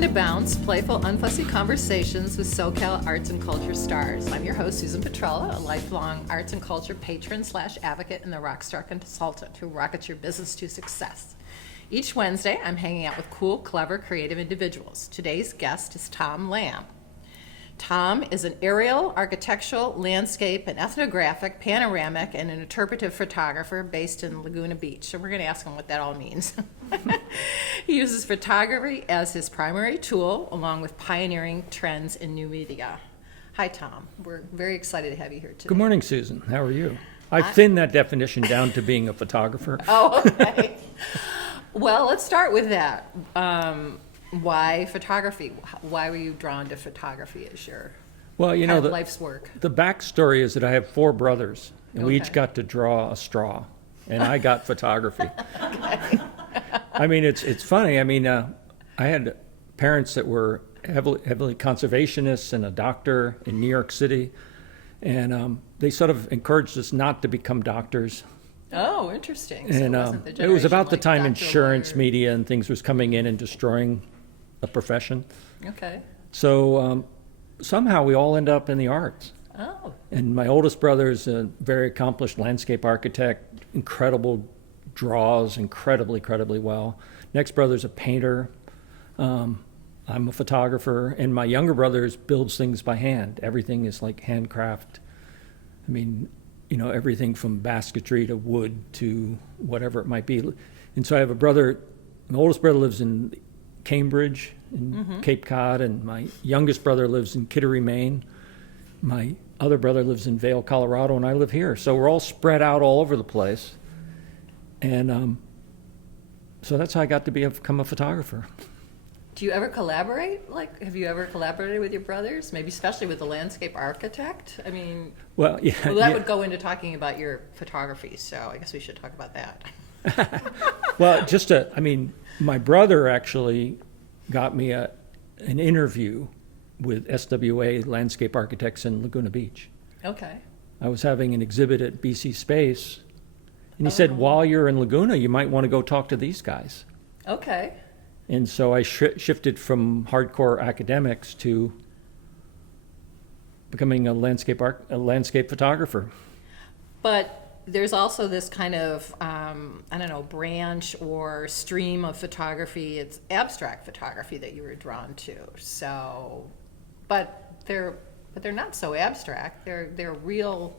Welcome to Bounce, playful, unfussy conversations with SoCal arts and culture stars. I'm your host, Susan Petrella, a lifelong arts and culture patron / advocate and the rockstar consultant who rockets your business to success. Each Wednesday, I'm hanging out with cool, clever, creative individuals. Today's guest is Tom Lamb. Tom is an aerial, architectural, landscape, and ethnographic, panoramic, and an interpretive photographer based in Laguna Beach. So we're going to ask him what that all means. He uses photography as his primary tool, along with pioneering trends in new media. Hi, Tom. We're very excited to have you here today. Good morning, Susan. How are you? I've thinned that definition down to being a photographer. Oh, okay. Well, let's start with that. Why photography? Why were you drawn to photography as your life's work? The backstory is that I have 4 brothers, and we each Okay. got to draw a straw, and I got photography. Okay. I mean, it's funny. I mean, I had parents that were heavily conservationists and a doctor in New York City, and they sort of encouraged us not to become doctors. Oh, interesting. So And it was about the time insurance media and things was coming in and destroying a profession. Okay. So somehow we all end up in the arts. Oh. And my oldest brother is a very accomplished landscape architect, incredible draws incredibly well. Next brother's a painter. I'm a photographer. And my younger brother builds things by hand. Everything is like handcraft. I mean, everything from basketry to wood to whatever it might be. And so I have a brother, my oldest brother lives in Cambridge in Cape Cod, and my youngest brother lives in Kittery, Maine. My other brother lives in Vail, Colorado, and I live here. So we're all spread out all over the place. And so that's how I got to become a photographer. Do you ever collaborate? Have you ever collaborated with your brothers? Maybe especially with the landscape architect? I mean, Well, yeah. that would go into talking about your photography, so I guess we should talk about that. Well, my brother actually got me an interview with SWA Landscape Architects in Laguna Beach. Okay. I was having an exhibit at BC Space, and he said, while you're in Laguna, you might want to go talk to these guys. Okay. And so I shifted from hardcore academics to becoming a landscape photographer. But there's also this kind of, branch or stream of photography. It's abstract photography that you were drawn to. So, but they're not so abstract. They're real.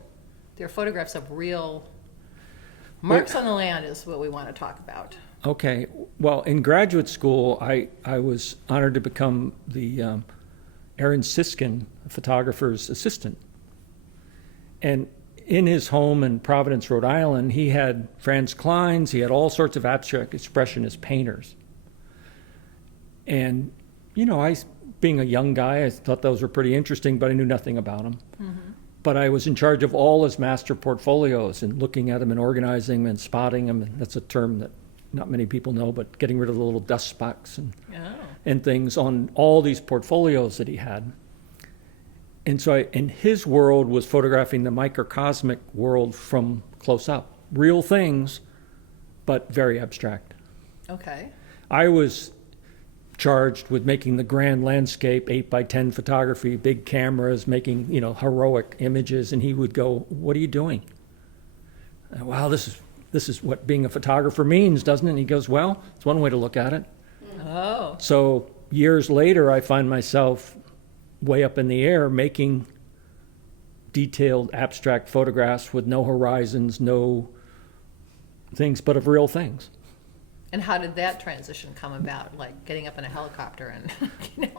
They're photographs of real marks on the land is what we want to talk about. Okay. Well, in graduate school, I was honored to become the Aaron Siskin photographer's assistant. And in his home in Providence, Rhode Island, he had Franz Klein's, he had all sorts of abstract expressionist painters. And, being a young guy, I thought those were pretty interesting, but I knew nothing about them. Mm-hmm. But I was in charge of all his master portfolios and looking at them and organizing them and spotting them. And that's a term that not many people know, but getting rid of the little dust specks and things on all these portfolios that he had. And so in his world was photographing the microcosmic world from close up. Real things, but very abstract. Okay. I was charged with making the grand landscape, 8x10 photography, big cameras, making, heroic images. And he would go, "What are you doing?" "Wow, this is what being a photographer means, doesn't it?" And he goes, "Well, it's one way to look at it." Oh. So years later, I find myself way up in the air making detailed abstract photographs with no horizons, no things, but of real things. And how did that transition come about? Like getting up in a helicopter and,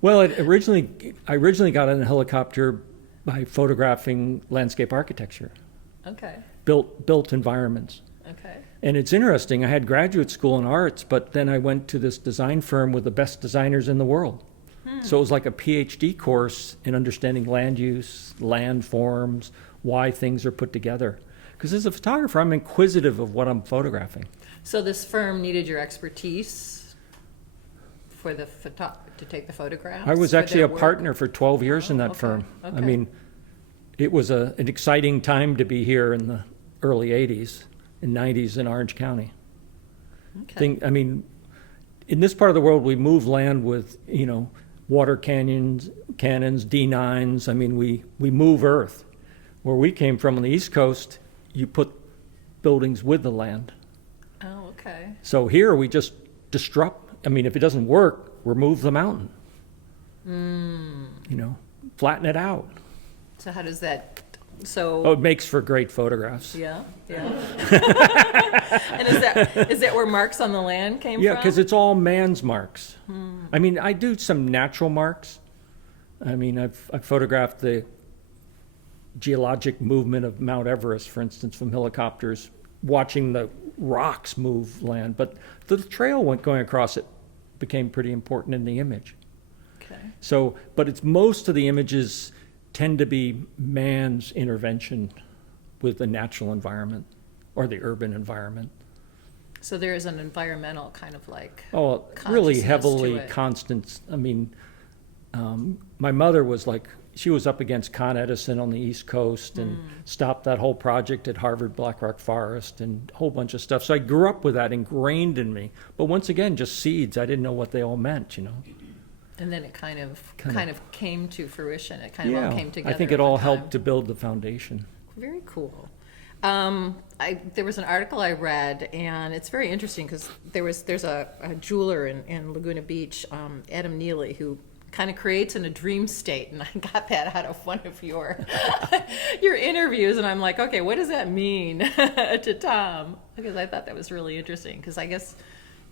Well, I originally got in a helicopter by photographing landscape architecture. Okay. Built environments. Okay. And it's interesting, I had graduate school in arts, but then I went to this design firm with the best designers in the world. So it was like a PhD course in understanding land use, land forms, why things are put together. Because as a photographer, I'm inquisitive of what I'm photographing. So this firm needed your expertise for to take the photographs? I was for actually their a work? partner for 12 years in that Okay, firm. okay. I mean, it was an exciting time to be here in the early 80s and 90s in Orange County. Okay. in this part of the world, we move land with, water cannons, D9s. I mean, we move earth. Where we came from on the East Coast, you put buildings with the land. Oh, okay. So here we just disrupt. I mean, if it doesn't work, remove the mountain. Flatten it out. So how does that, Oh, it makes for great photographs. yeah. And is that where marks on the land came Yeah, from? because it's all man's marks. I mean, I do some natural marks. I mean, I've photographed the geologic movement of Mount Everest, for instance, from helicopters, watching the rocks move land. But the trail going across it became pretty important in the image. Okay. So, but it's most of the images tend to be man's intervention with the natural environment or the urban environment. So there is an environmental kind of like Oh, consciousness really to heavily it. constant. I mean, my mother was she was up against Con Edison on the East Coast and stopped that whole project at Harvard Black Rock Forest and a whole bunch of stuff. So I grew up with that ingrained in me. But once again, just seeds. I didn't know what they all meant, And then it kind of came to fruition. It kind of Yeah, all came together. I think it over all time. helped to build the foundation. Very cool. There was an article I read, and it's very interesting because there's a jeweler in Laguna Beach, Adam Neely, who kind of creates in a dream state, and I got that out of one of your interviews, and I'm like, okay, what does that mean to Tom? Because I thought that was really interesting, because I guess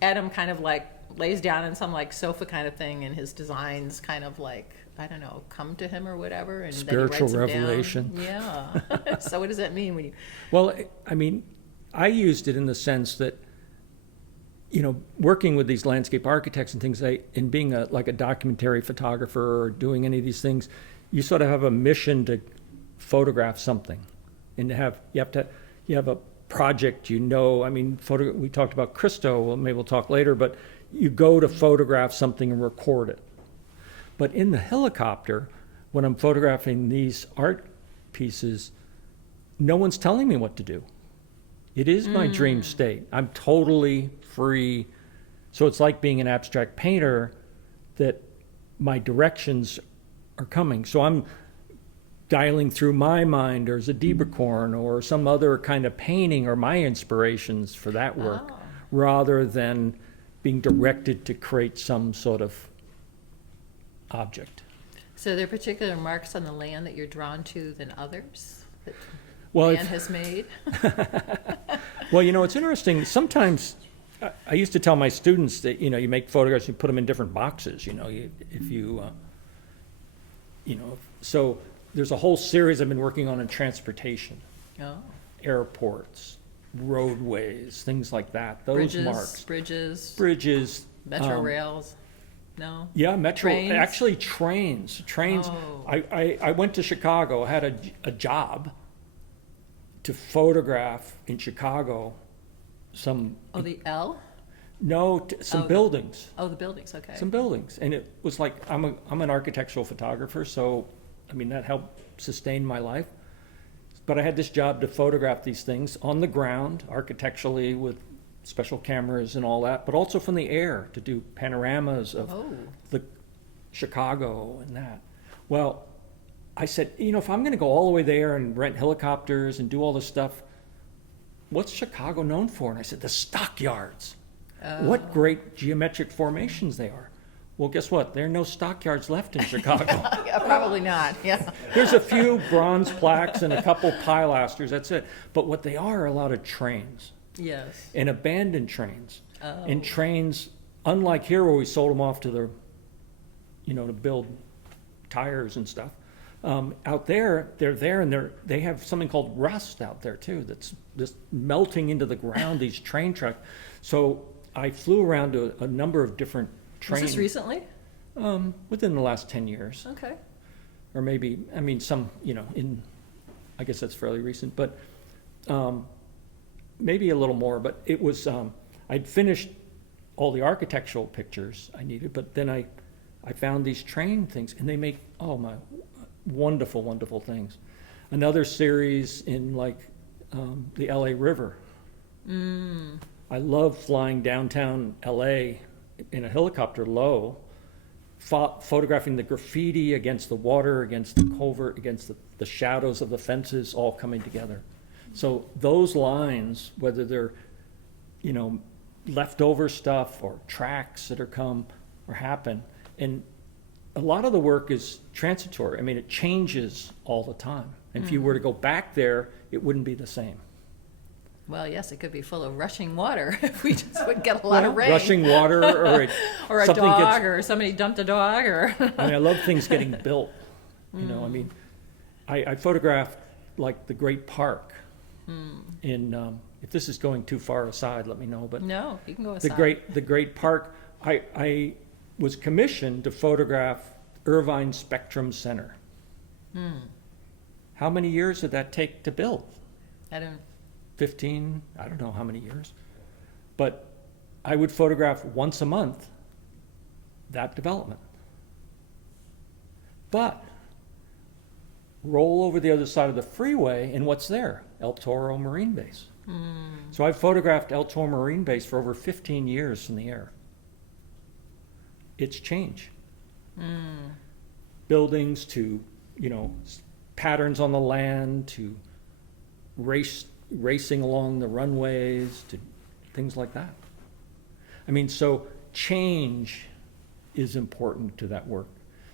Adam kind of like lays down in some like sofa kind of thing, and his designs kind of like, I don't know, come to him or whatever, and Spiritual then he writes them revelation. down. Yeah. So what does that mean when you? Well, I mean, I used it in the sense that, working with these landscape architects and things, and being like a documentary photographer or doing any of these things, you sort of have a mission to photograph something, and you have a project. I mean, we talked about Christo. Well, maybe we'll talk later, but you go to photograph something and record it. But in the helicopter, when I'm photographing these art pieces, no one's telling me what to do. It is my dream state. I'm totally free. So it's like being an abstract painter, that my directions are coming. So I'm dialing through my mind, or Zedieberkorn or some other kind of painting, or my inspirations for that work, rather than being directed to create some sort of object. So there are particular marks on the land that you're drawn to than others that Well, man has made? Well, it's interesting. Sometimes I used to tell my students that, you make photographs, you put them in different boxes, so there's a whole series I've been working on in transportation, Oh. airports, roadways, things like that. Those marks. Bridges. Metro rails? No? Yeah, metro. Trains? Actually, trains. Oh. I went to Chicago. I had a job to photograph in Chicago some. Oh, the L? No, some Oh. buildings. Oh, the buildings, okay. Some buildings, and it was like I'm an architectural photographer, so I mean that helped sustain my life. But I had this job to photograph these things on the ground, architecturally, with special cameras and all that, but also from the air to do panoramas of the Chicago and that. Well, I said, if I'm going to go all the way there and rent helicopters and do all this stuff, what's Chicago known for? And I said, the stockyards. What great geometric formations they are. Well, guess what? There are no stockyards left in Chicago. Yeah, probably not, yeah. There's a few bronze plaques and a couple pilasters, that's it. But what they are a lot of trains. Yes. And abandoned trains. Oh. And trains, unlike here where we sold them off to to build tires and stuff. Out there, they're there, and they have something called rust out there too. That's just melting into the ground. These train tracks. So I flew around to a number of different trains. Was this recently? Within the last 10 years, Okay. or maybe some I guess that's fairly recent, but maybe a little more. But it was I'd finished all the architectural pictures I needed, but then I found these train things, and they make wonderful, wonderful things. Another series in the LA River. I love flying downtown LA in a helicopter low, photographing the graffiti against the water, against the culvert, against the shadows of the fences all coming together. So those lines, whether they're, leftover stuff or tracks that are come or happen, and a lot of the work is transitory. I mean, it changes all the time. And if you were to go back there, it wouldn't be the same. Well, yes, it could be full of rushing water if we just would get a lot of rain. Rushing water or or a dog or somebody dumped a dog or. I mean, I love things getting built. I photographed like the Great Park in, if this is going too far aside, let me know. But no, you can go aside. The Great Park, I was commissioned to photograph Irvine Spectrum Center. How many years did that take to build? I don't. 15, I don't know how many years. But I would photograph once a month that development. But roll over the other side of the freeway, and what's there? El Toro Marine Base. So I've photographed El Toro Marine Base for over 15 years from the air. It's change. Buildings to, patterns on the land, to racing along the runways, to things like that. I mean, so change is important to that work.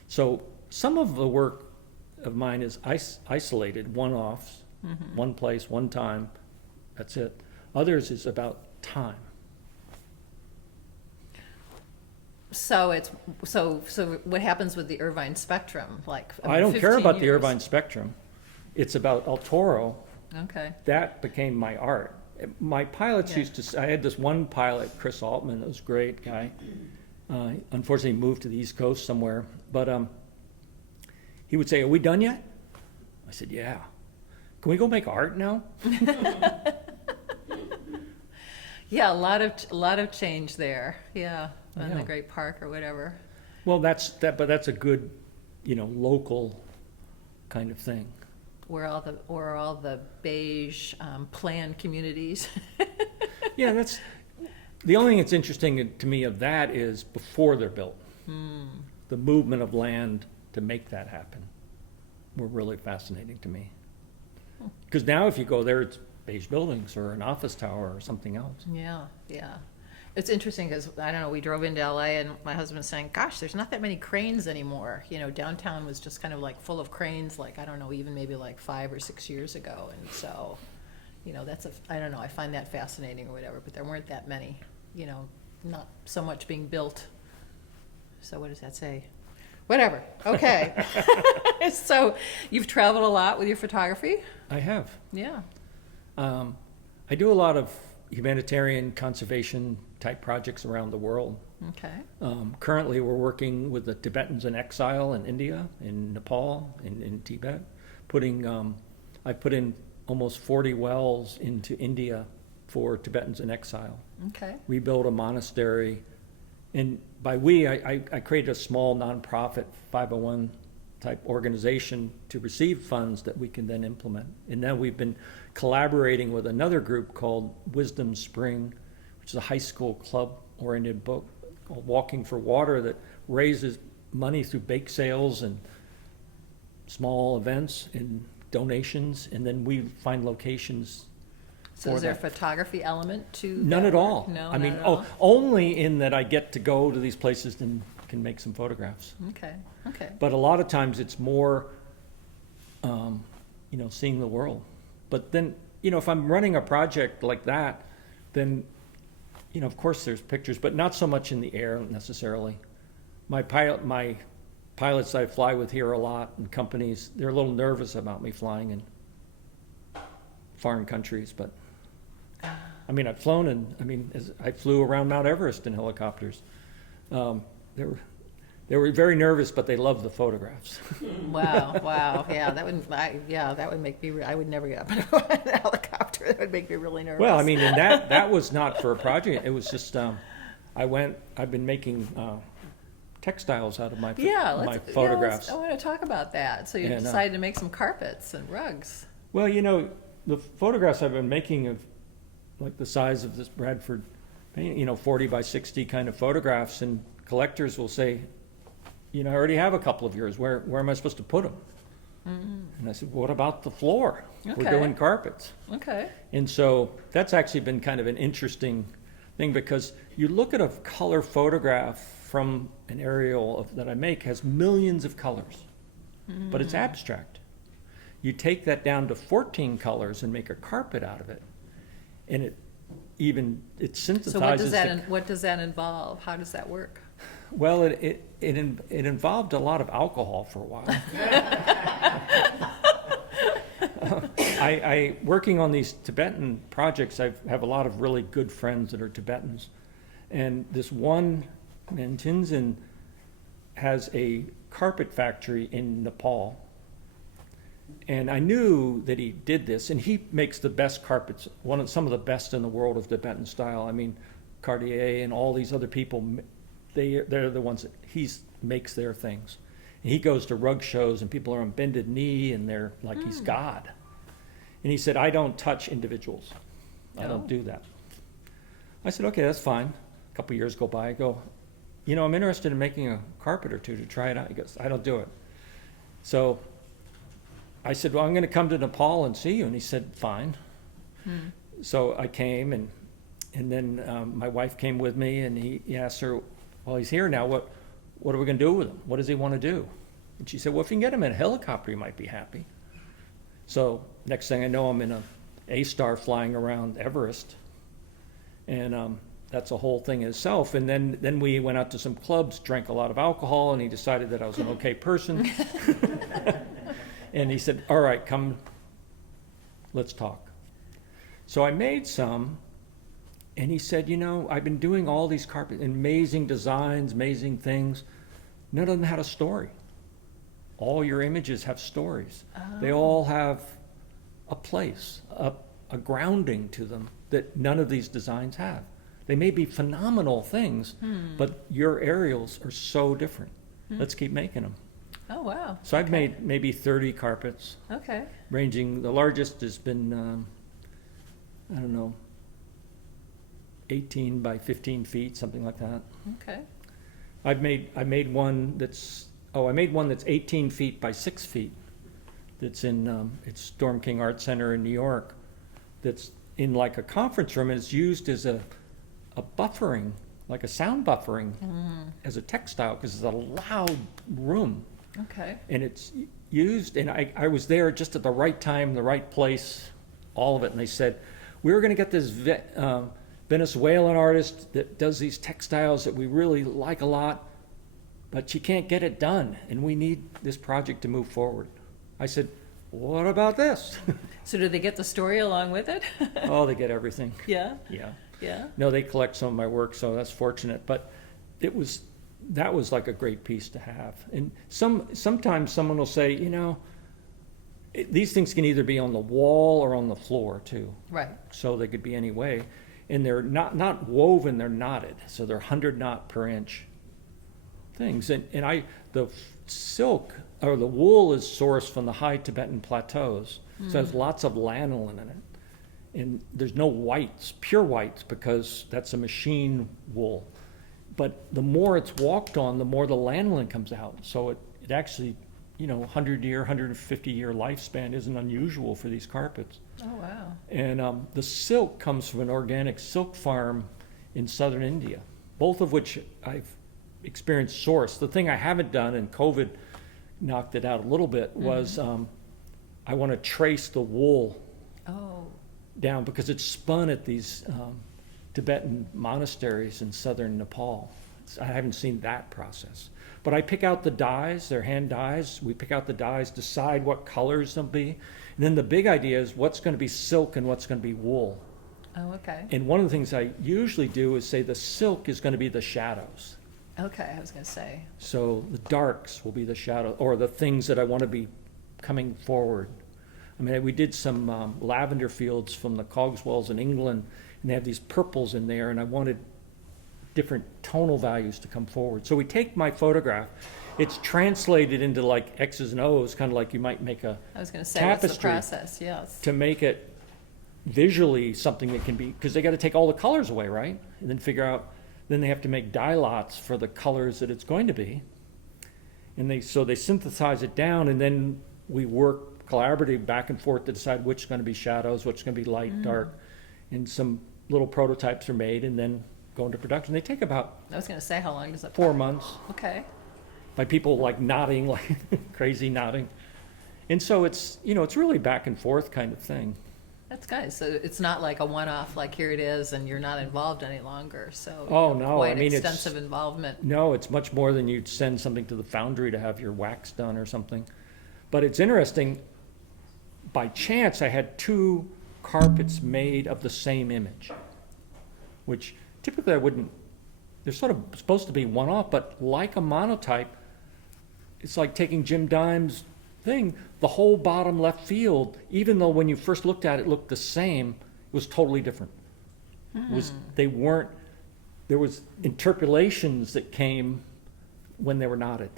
So some of the work of mine is isolated, one-offs, one place, one time, that's it. Others is about time. So what happens with the Irvine Spectrum? I don't care about the years. Irvine Spectrum. It's about El Toro. Okay. That became my art. My pilots used to, I had this one pilot, Chris Altman, that was a great guy. Unfortunately, moved to the East Coast somewhere. But he would say, "Are we done yet?" I said, "Yeah." "Can we go make art now?" Yeah, a lot of change there. Yeah, in Yeah. the Great Park or whatever. Well, but that's a good, local kind of thing. Or all the beige planned communities. Yeah, that's the only thing that's interesting to me of that is before they're built. The movement of land to make that happen were really fascinating to me. Because now if you go there, it's beige buildings or an office tower or something else. Yeah. It's interesting because, I don't know, we drove into LA and my husband was saying, gosh, there's not that many cranes anymore. Downtown was just kind of like full of cranes, like, I don't know, even maybe like 5 or 6 years ago. And so, I don't know, I find that fascinating or whatever, but there weren't that many, not so much being built. So what does that say? Whatever. Okay. So you've traveled a lot with your photography? I have. Yeah. I do a lot of humanitarian conservation type projects around the world. Okay. Currently, we're working with the Tibetans in exile in India, in Nepal, in Tibet. I put in almost 40 wells into India for Tibetans in exile. Okay. We built a monastery, and by we, I created a small nonprofit 501 type organization to receive funds that we can then implement. And now we've been collaborating with another group called Wisdom Spring, which is a high school club-oriented book called Walking for Water that raises money through bake sales and small events and donations, and then we find locations. So is there a photography element to None that at work? all. No, I mean, not at all? only in that I get to go to these places and can make some photographs. Okay. But a lot of times it's more, seeing the world. But then, if I'm running a project like that, then, of course there's pictures, but not so much in the air necessarily. My pilots I fly with here a lot and companies, they're a little nervous about me flying in foreign countries, but I've flown I flew around Mount Everest in helicopters. They were very nervous, but they loved the photographs. Wow. Yeah, that would make me. I would never get up in a helicopter. That would make me really nervous. Well, and that was not for a project. It was just I've been making textiles out of my photographs. I want to talk about that. So you decided to make some carpets and rugs. Well, the photographs I've been making of like the size of this Bradford 40 by 60 kind of photographs, and collectors will say, I already have a couple of yours. Where am I supposed to put them? And I said, what about the floor? We're Okay. doing carpets. Okay. And so that's actually been kind of an interesting thing, because you look at a color photograph from an aerial that I make has millions of colors, but it's abstract. You take that down to 14 colors and make a carpet out of it, and it synthesizes. So what does that involve? How does that work? Well, it involved a lot of alcohol for a while. I working on these Tibetan projects, I have a lot of really good friends that are Tibetans, and this one man, Tenzin, has a carpet factory in Nepal, and I knew that he did this, and he makes the best carpets, some of the best in the world of Tibetan style. I mean, Cartier and all these other people, they're the ones that makes their things. And he goes to rug shows and people are on bended knee and they're like he's God. And he said, I don't touch individuals. I don't do that. I said, okay, that's fine. A couple years go by. I go, I'm interested in making a carpet or two to try it out. He goes, I don't do it. So I said, well, I'm going to come to Nepal and see you. And he said, fine. So I came, and then my wife came with me, and he asked her, well, he's here now. What are we going to do with him? What does he want to do? And she said, well, if you can get him in a helicopter, he might be happy. So next thing I know, I'm in a A-Star flying around Everest. And that's a whole thing in itself. And then we went out to some clubs, drank a lot of alcohol, and he decided that I was an okay person. And he said, all right, come, let's talk. So I made some, and he said, I've been doing all these carpets, amazing designs, amazing things. None of them had a story. All your images have stories. They all have a place, a grounding to them that none of these designs have. They may be phenomenal things, but your aerials are so different. Let's keep making them. Oh, wow. So I've made maybe 30 carpets, Okay. ranging, the largest has been, 18 by 15 feet, something like that. Okay. I made one that's 18 feet by 6 feet. That's in, it's Storm King Art Center in New York. That's in like a conference room, and it's used as a buffering, like a sound buffering, as a textile, because it's a loud room. Okay. And it's used, and I was there just at the right time, the right place, all of it. And they said, we were going to get this Venezuelan artist that does these textiles that we really like a lot, but she can't get it done, and we need this project to move forward. I said, what about this? So do they get the story along with it? Oh, they get everything. Yeah. Yeah. Yeah. No, they collect some of my work, so that's fortunate. But that was like a great piece to have. And sometimes someone will say, these things can either be on the wall or on the floor too. Right. So they could be any way. And they're not woven, they're knotted. So they're 100 knot per inch things. And the silk or the wool is sourced from the high Tibetan plateaus. So it has lots of lanolin in it. And there's no whites, pure whites, because that's a machine wool. But the more it's walked on, the more the lanolin comes out. So it actually, 100-year, 150-year lifespan isn't unusual for these carpets. Oh, wow. And the silk comes from an organic silk farm in southern India, both of which I've experienced source. The thing I haven't done, and COVID knocked it out a little bit, was I want to trace the wool down, because it's spun at these Tibetan monasteries in southern Nepal. I haven't seen that process. But I pick out the dyes, they're hand dyes. We pick out the dyes, decide what colors they'll be. And then the big idea is what's going to be silk and what's going to be wool. Oh, okay. And one of the things I usually do is say the silk is going to be the shadows. Okay, I was going to say. So the darks will be the shadow, or the things that I want to be coming forward. I mean, we did some lavender fields from the Cogswells in England, and they have these purples in there, and I wanted different tonal values to come forward. So we take my photograph, it's translated into like X's and O's, kind of like you might make a I was going to say, what's the tapestry process? Yes. to make it visually something that can be, because they got to take all the colors away, right? And then figure out, then they have to make dye lots for the colors that it's going to be. And so they synthesize it down, and then we work collaboratively back and forth to decide which is going to be shadows, which is going to be light, dark, and some little prototypes are made and then go into production. They take about I was going to say, how long does it? 4 months Okay. by people like nodding, like crazy nodding. And so it's, it's really back and forth kind of thing. That's good. So it's not like a one-off, like here it is, and you're not involved any longer. So Oh, no, quite I mean, extensive involvement. No, it's much more than you'd send something to the foundry to have your wax done or something. But it's interesting, by chance, I had 2 carpets made of the same image, which typically I wouldn't, they're sort of supposed to be one-off, but like a monotype, it's like taking Jim Dime's thing, the whole bottom left field, even though when you first looked at it, it looked the same, it was totally different. There was interpolations that came when they were knotted.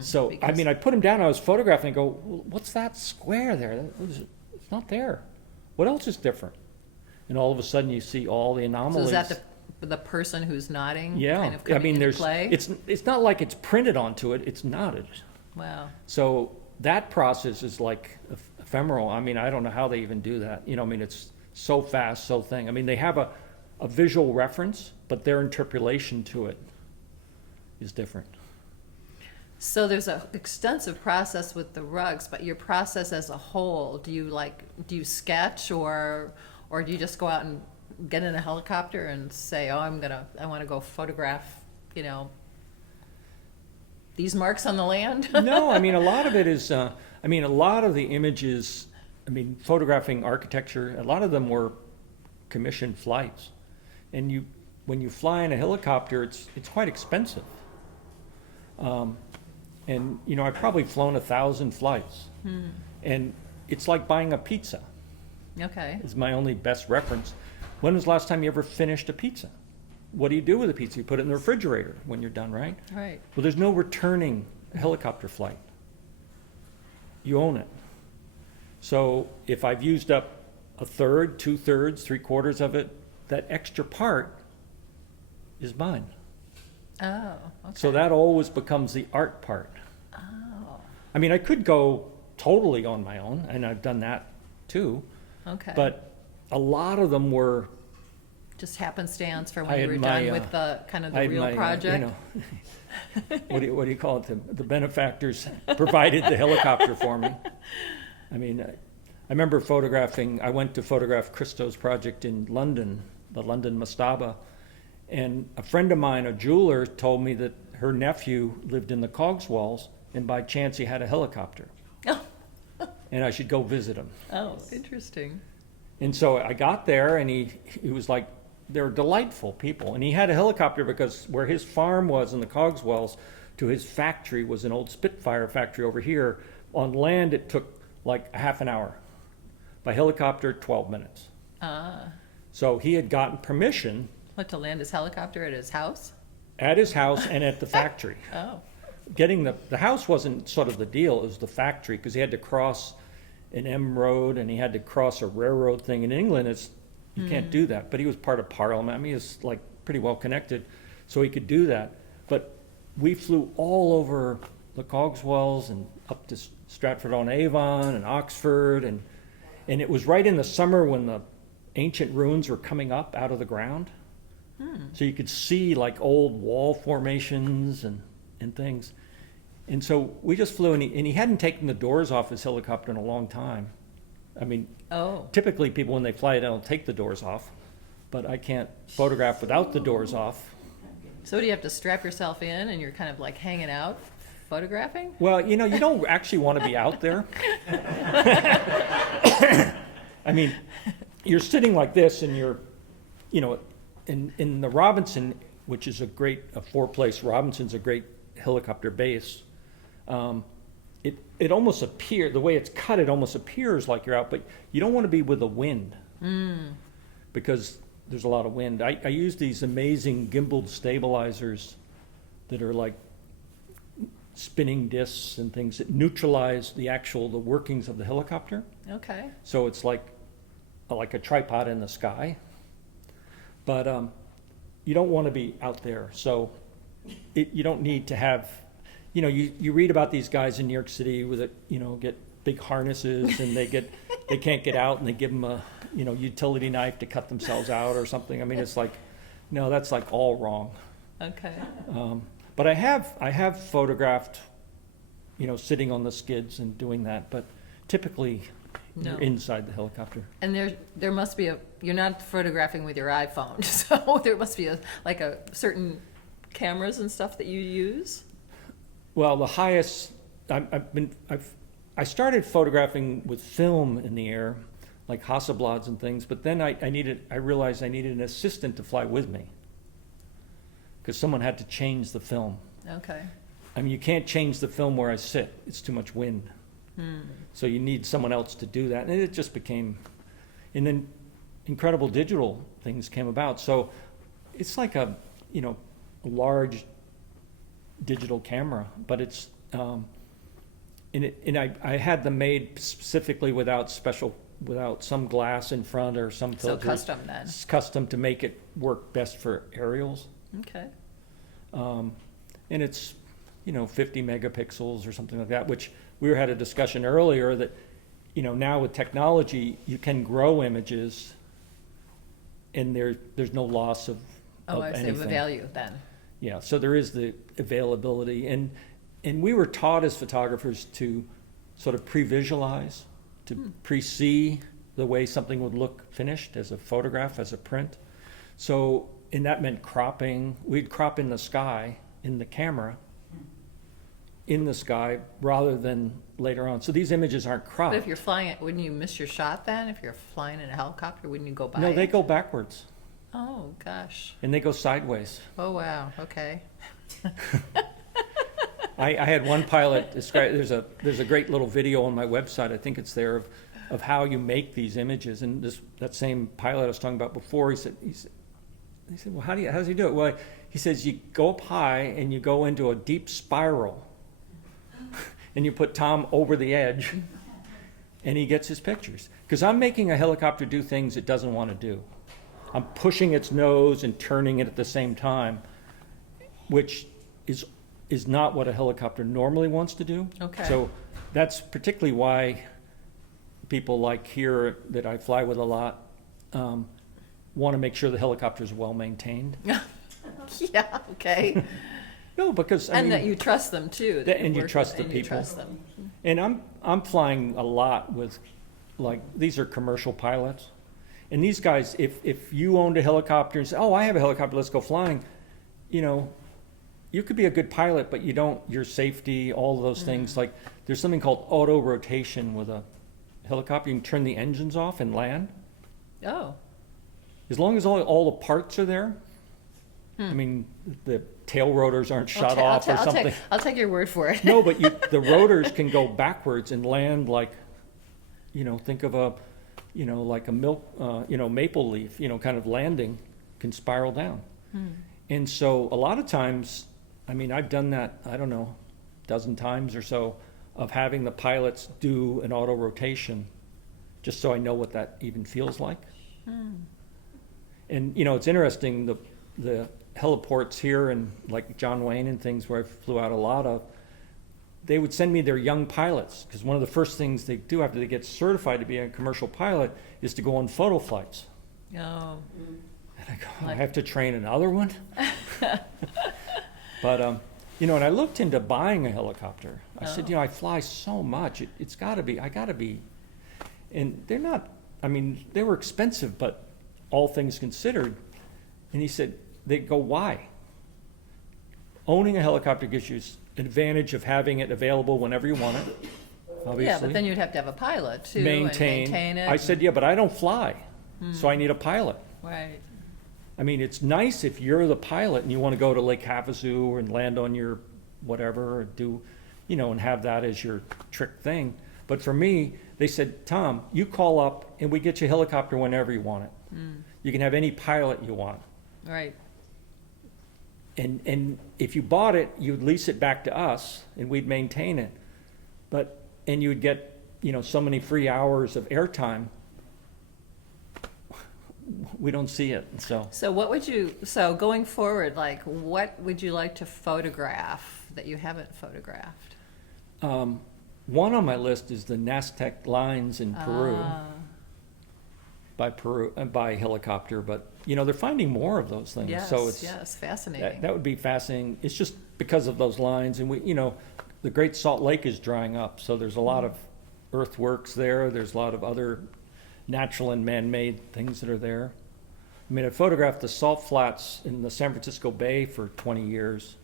So, I Because- mean, I put them down, I was photographing, and go, "Well, what's that square there? It's not there. What else is different?" And all of a sudden you see all the So anomalies. is that the person who's nodding? Yeah, Kind of I coming mean, into there's, play? it's not like it's printed onto it, it's knotted. Wow. So that process is like ephemeral. I mean, I don't know how they even do that. I mean, it's so fast, so thing. I mean, they have a visual reference, but their interpolation to it is different. So there's an extensive process with the rugs, but your process as a whole, do you sketch or do you just go out and get in a helicopter and say, oh, I want to go photograph, these marks on the land? No, I mean, a lot of it is, a lot of the images, photographing architecture, a lot of them were commissioned flights. And when you fly in a helicopter, it's quite expensive. And, I've probably flown 1,000 flights. And it's like buying a pizza, Okay. is my only best reference. When was the last time you ever finished a pizza? What do you do with a pizza? You put it in the refrigerator when you're done, right? Right. Well, there's no returning a helicopter flight. You own it. So if I've used up 1/3, 2/3, 3/4 of it, that extra part is mine. Oh, okay. So that always becomes the art part. Oh, I could go totally on my own, and I've done that too, okay. but a lot of them were, Just happenstance for I when you had were my, done with the kind of I the had real my, project? what do you call it? The benefactors provided the helicopter for me. I remember I went to photograph Christo's project in London, the London Mastaba, and a friend of mine, a jeweler, told me that her nephew lived in the Cogswalls, and by chance he had a helicopter, and I should go visit him. Oh, interesting. And so I got there, and he was like, they're delightful people. And he had a helicopter because where his farm was in the Cogswells to his factory was an old Spitfire factory over here. On land, it took like a half an hour. By helicopter, 12 minutes. So he had gotten permission What, to land his helicopter at his house? at his house and at the factory. Oh, Getting the house wasn't sort of the deal, it was the factory, because he had to cross an M road and he had to cross a railroad thing. In England, you can't do that, but he was part of Parliament. He was like pretty well connected, so he could do that. But we flew all over the Cogswells and up to Stratford-on-Avon and Oxford, and it was right in the summer when the ancient ruins were coming up out of the ground. So you could see like old wall formations and things. And so we just flew, and he hadn't taken the doors off his helicopter in a long time. oh, Typically people, when they fly, they don't take the doors off, but I can't photograph without the doors off. so do you have to strap yourself in and you're kind of like hanging out photographing? Well, you don't actually want to be out there. You're sitting like this, and you're, in the Robinson, which is a 4-place, Robinson's a great helicopter base. It almost appears, the way it's cut, it almost appears like you're out, but you don't want to be with the wind because there's a lot of wind. I use these amazing gimbaled stabilizers that are like spinning discs and things that neutralize the workings of the helicopter. Okay. So it's like like a tripod in the sky, but you don't want to be out there. So you don't need to have, you read about these guys in New York City with get big harnesses and they can't get out and they give them a, utility knife to cut themselves out or something. I mean, it's like, no, that's like all wrong. Okay. But I have photographed, sitting on the skids and doing that, but typically you're inside the helicopter. And there must be you're not photographing with your iPhone, so there must be a certain cameras and stuff that you use? Well, the highest, I started photographing with film in the air, like Hasselblads and things, but then I realized I needed an assistant to fly with me because someone had to change the film. Okay. I mean, you can't change the film where I sit. It's too much wind. So you need someone else to do that. And it just became, and then incredible digital things came about. So it's like a large digital camera, but it's, and I had them made specifically without some glass in front or some filters. So custom then. It's custom to make it work best for aerials. Okay. And it's, 50 megapixels or something like that, which we had a discussion earlier that, now with technology, you can grow images and there's no loss of anything. Of value then. Yeah, so there is the availability. And we were taught as photographers to sort of pre-visualize, to pre-see the way something would look finished as a photograph, as a print. So, and that meant cropping. We'd crop in the sky, in the camera, in the sky, rather than later on. So these images aren't cropped. But if you're flying it, wouldn't you miss your shot then? If you're flying in a helicopter, wouldn't you go by No, they it? go backwards. Oh, gosh. And they go sideways. Oh, wow. Okay. I had one pilot describe, there's a great little video on my website, I think it's there, of how you make these images. And that same pilot I was talking about before, he said, well, how does he do it? Well, he says you go up high and you go into a deep spiral and you put Tom over the edge and he gets his pictures. Because I'm making a helicopter do things it doesn't want to do. I'm pushing its nose and turning it at the same time, which is not what a helicopter normally wants to do. Okay. So that's particularly why people like here that I fly with a lot want to make sure the helicopter is well maintained. Yeah, okay. No, because I And mean, that you trust them too. that and you work trust with- the and you people. trust them. And I'm flying a lot with, like, these are commercial pilots. And these guys, if you owned a helicopter and say, oh, I have a helicopter, let's go flying, you could be a good pilot, but you don't, your safety, all of those things. Like, there's something called auto rotation with a helicopter. You can turn the engines off and land. Oh, As long as all the parts are there. I mean, the tail rotors aren't shut off or something. I'll take your word for it. No, but the rotors can go backwards and land like, think of a, like a maple leaf, kind of landing, can spiral down. And so a lot of times, I mean, I've done that, I don't know, a dozen times or so, of having the pilots do an auto rotation, just so I know what that even feels like. And, it's interesting, the heliports here and like John Wayne and things where I flew out a lot of, they would send me their young pilots, because one of the first things they do after they get certified to be a commercial pilot is to go on photo flights. Oh, And I go, I have to train another one? But, and I looked into buying a helicopter. I said, I fly so much, it's gotta be, I gotta be. And they're not, I mean, they were expensive, but all things considered. And he said, they go, why? Owning a helicopter gives you an advantage of having it available whenever you want it, obviously. yeah, but then you'd have to have a pilot too. Maintain. And maintain it. I said, yeah, but I don't fly, so I need a pilot. Right. I mean, it's nice if you're the pilot and you want to go to Lake Havasu and land on your whatever, or do, and have that as your trick thing. But for me, they said, Tom, you call up and we get you a helicopter whenever you want it. You can have any pilot you want. Right. And if you bought it, you'd lease it back to us and we'd maintain it. And you'd get, so many free hours of airtime. we don't see it. So So going forward, like, what would you like to photograph that you haven't photographed? one on my list is the Naztec lines in Peru. By helicopter, but they're finding more of those things. Yes, So it's yes, fascinating. that would be fascinating. It's just because of those lines, and the Great Salt Lake is drying up, so there's a lot of earthworks there. There's a lot of other natural and man-made things that are there. I mean, I photographed the salt flats in the San Francisco Bay for 20 years,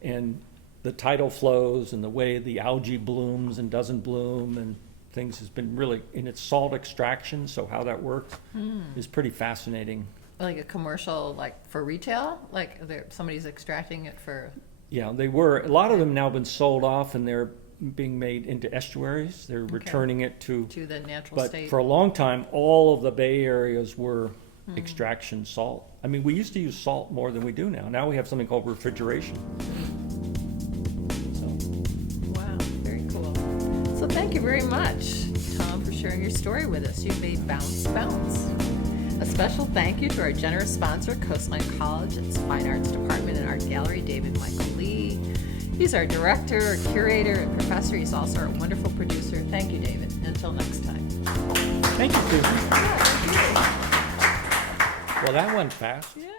and the tidal flows and the way the algae blooms and doesn't bloom and things has been really, in its salt extraction, so how that works is pretty fascinating. Like a commercial, like for retail, like somebody's extracting it for. Yeah, they were. A lot of them now been sold off, and they're being made into estuaries. They're returning it to the natural but state. for a long time, all of the Bay areas were extraction salt. I mean, we used to use salt more than we do now. Now we have something called refrigeration. Wow, very cool. So thank you very much, Tom, for sharing your story with us. You made bounce. A special thank you to our generous sponsor, Coastline College, its Fine Arts Department and Art Gallery, David Michael Lee. He's our director, curator, and professor. He's also our wonderful producer. Thank you, David. Until next time. Thank you, Susan. Yeah, thank you. Well, that went fast. Yeah.